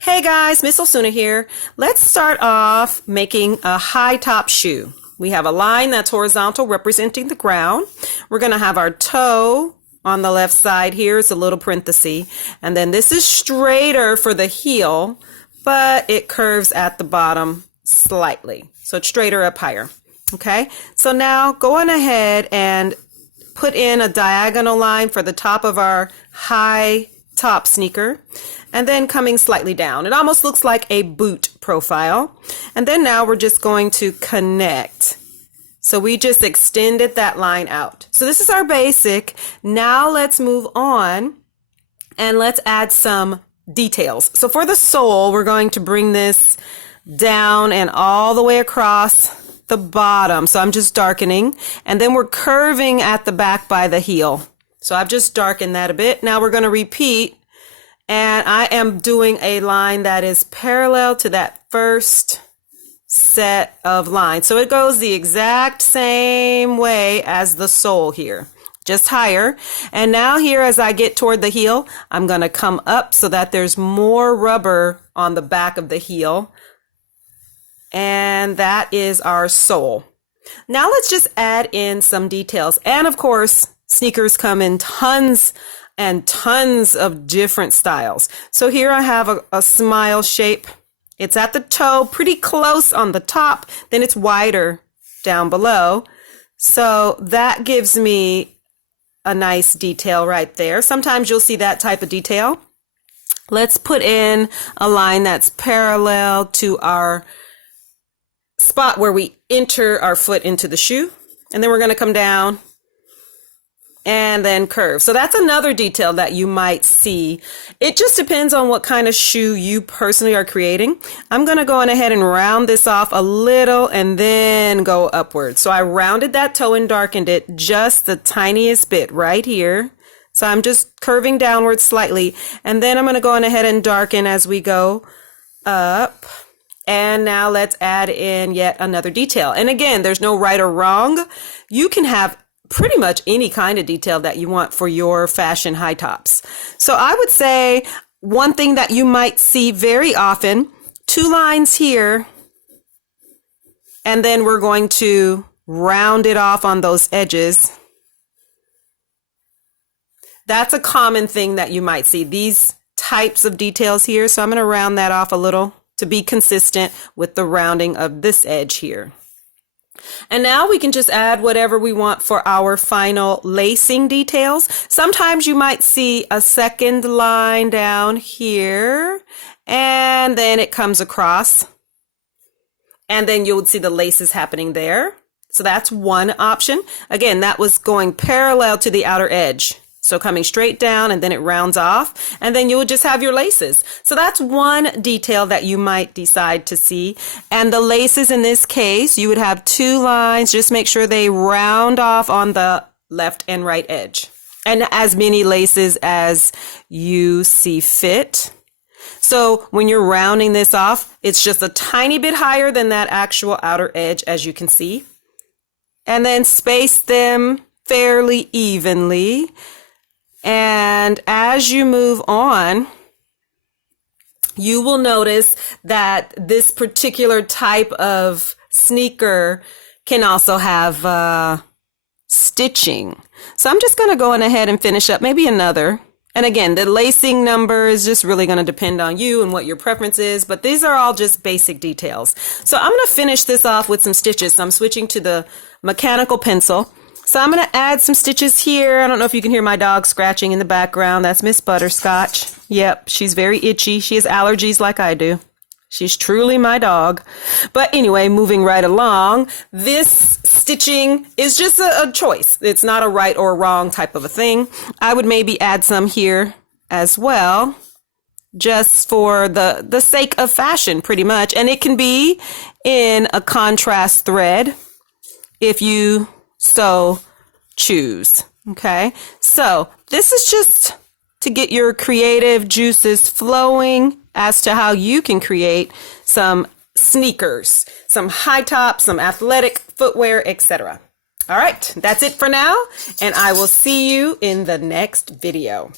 Hey guys, Miss Osuna here. Let's start off making a high top shoe. We have a line that's horizontal representing the ground. We're going to have our toe on the left side here. It's a little parenthesis. And then this is straighter for the heel, but it curves at the bottom slightly. So it's straighter up higher. Okay, so now go on ahead and put in a diagonal line for the top of our high top sneaker, and then coming slightly down. It almost looks like a boot profile. And then now we're just going to connect. So we just extended that line out. So this is our basic. Now let's move on and let's add some details. So for the sole, we're going to bring this down and all the way across the bottom. So I'm just darkening, and then we're curving at the back by the heel. So I've just darkened that a bit. Now we're going to repeat, and I am doing a line that is parallel to that first set of lines. So it goes the exact same way as the sole here, just higher. And now here, as I get toward the heel, I'm going to come up so that there's more rubber on the back of the heel. And that is our sole. Now let's just add in some details. And of course, sneakers come in tons and tons of different styles. So here I have a smile shape. It's at the toe, pretty close on the top, then it's wider down below. So that gives me a nice detail right there. Sometimes you'll see that type of detail. Let's put in a line that's parallel to our spot where we enter our foot into the shoe. And then we're going to come down and then curve. So that's another detail that you might see. It just depends on what kind of shoe you personally are creating. I'm going to go on ahead and round this off a little and then go upward. So I rounded that toe and darkened it just the tiniest bit right here. So I'm just curving downward slightly, and then I'm going to go on ahead and darken as we go up. And now let's add in yet another detail. And again, there's no right or wrong. You can have pretty much any kind of detail that you want for your fashion high tops. So I would say one thing that you might see very often, two lines here, and then we're going to round it off on those edges. That's a common thing that you might see, these types of details here. So I'm going to round that off a little to be consistent with the rounding of this edge here. And now we can just add whatever we want for our final lacing details. Sometimes you might see a second line down here, and then it comes across, and then you would see the laces happening there. So that's one option. Again, that was going parallel to the outer edge. So coming straight down, and then it rounds off, and then you would just have your laces. So that's one detail that you might decide to see. And the laces in this case, you would have two lines. Just make sure they round off on the left and right edge, and as many laces as you see fit. So when you're rounding this off, it's just a tiny bit higher than that actual outer edge, as you can see. And then space them fairly evenly. And as you move on, you will notice that this particular type of sneaker can also have stitching. So I'm just going to go on ahead and finish up maybe another. And again, the lacing number is just really going to depend on you and what your preference is, but these are all just basic details. So I'm going to finish this off with some stitches. So I'm switching to the mechanical pencil. So I'm going to add some stitches here. I don't know if you can hear my dog scratching in the background. That's Miss Butterscotch. Yep, she's very itchy. She has allergies like I do. She's truly my dog. But anyway, moving right along, this stitching is just a choice. It's not a right or wrong type of a thing. I would maybe add some here as well, just for the sake of fashion, pretty much. And it can be in a contrast thread if you so choose. Okay, so this is just to get your creative juices flowing as to how you can create some sneakers, some high tops, some athletic footwear, etc. All right, that's it for now, and I will see you in the next video.